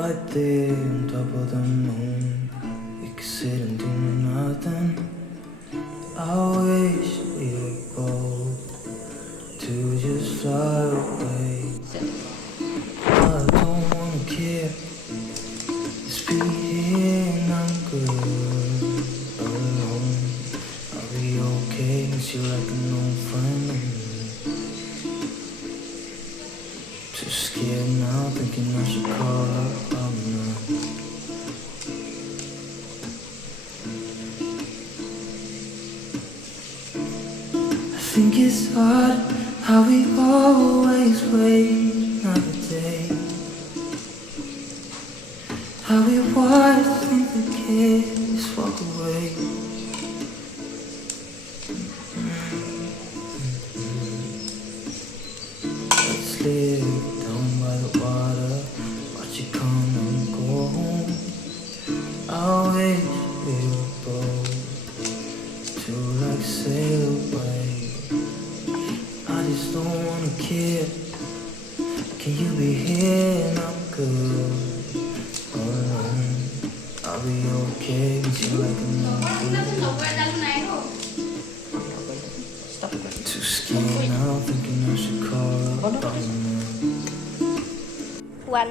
right there on top of the moon. We could sit and do nothing. I wish we were both to just fly away. I don't wanna care. Just be here and I'm good alone. I'll be okay, miss you like an old friend. Too scared now, thinking I should call her up now. I think it's odd how we always wait another day. How we watch think the kids walk away. Let's live down by the water, watch you come and go home. I wish we were both to like sail away. I just don't wanna care. Can you be here and I'm good alone? I'll be okay with you like I'm not too scared now, thinking I should call up. One.